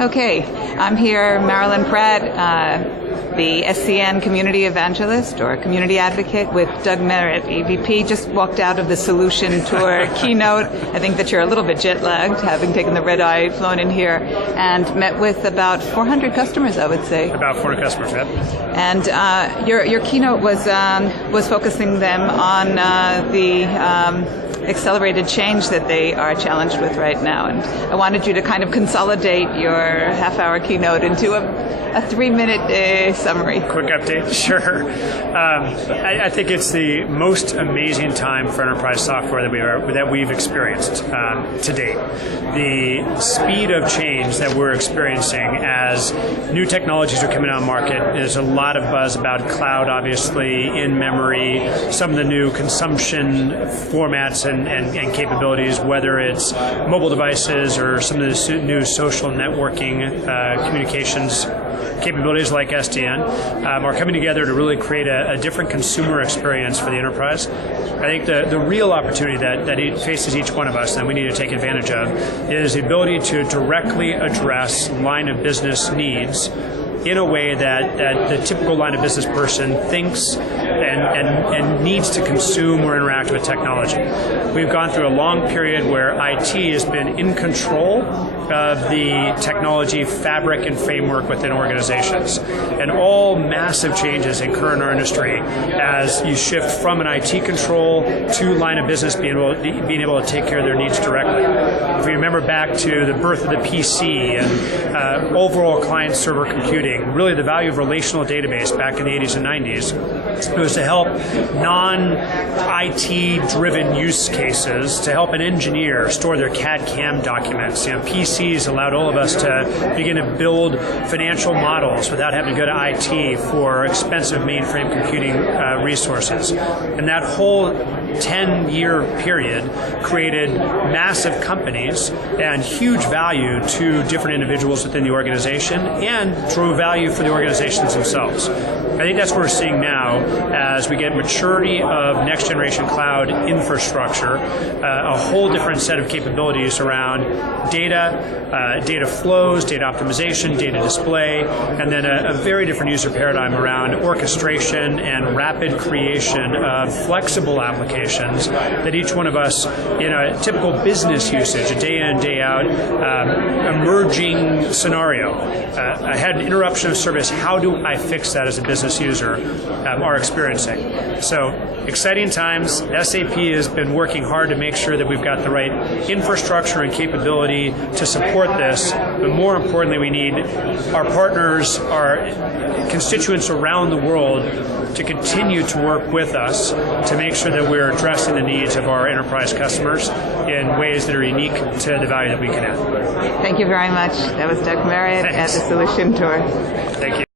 Okay, I'm here, Marilyn Pratt, the SCN Community Evangelist or Community Advocate with Doug Merritt, EVP. Just walked out of the Solution Tour Keynote. I think that you're a little bit jet-lagged, having taken the red-eye, flown in here, and met with about 400 customers, I would say. About 400 customers, yep. And your keynote was focusing them on the accelerated change that they are challenged with right now. And I wanted you to kind of consolidate your half-hour keynote into a 3-minute summary. Quick update, sure. I think it's the most amazing time for enterprise software that we've experienced to date. The speed of change that we're experiencing as new technologies are coming on market. There's a lot of buzz about cloud, obviously, in memory, some of the new consumption formats and capabilities, whether it's mobile devices or some of the new social networking communications capabilities like SDN are coming together to really create a different consumer experience for the enterprise. I think the real opportunity that it faces each one of us and we need to take advantage of is the ability to directly address line of business needs in a way that the typical line of business person thinks and needs to consume or interact with technology. We've gone through a long period where IT has been in control of the technology fabric and framework within organizations. And all massive changes occur in our industry as you shift from an IT control to line of business being able to take care of their needs directly. If you remember back to the birth of the PC and overall client-server computing, really the value of relational database back in the 80s and 90s, it was to help non-IT-driven use cases, to help an engineer store their CAD/CAM documents. PCs allowed all of us to begin to build financial models without having to go to IT for expensive mainframe computing resources. And that whole 10-year period created massive companies and huge value to different individuals within the organization and drove value for the organizations themselves. I think that's what we're seeing now as we get maturity of next generation cloud infrastructure, a whole different set of capabilities around data flows, data optimization, data display, and then a very different user paradigm around orchestration and rapid creation of flexible applications that each one of us, in a typical business usage, a day in and day out, emerging scenario. I had an interruption of service. How do I fix that as a business user are experiencing? So exciting times. SAP has been working hard to make sure that we've got the right infrastructure and capability to support this, but more importantly, we need our partners, our constituents around the world to continue to work with us to make sure that we're addressing the needs of our enterprise customers in ways that are unique to the value that we can add. Thank you very much. That was Doug Merritt at the Solution Tour. Thank you.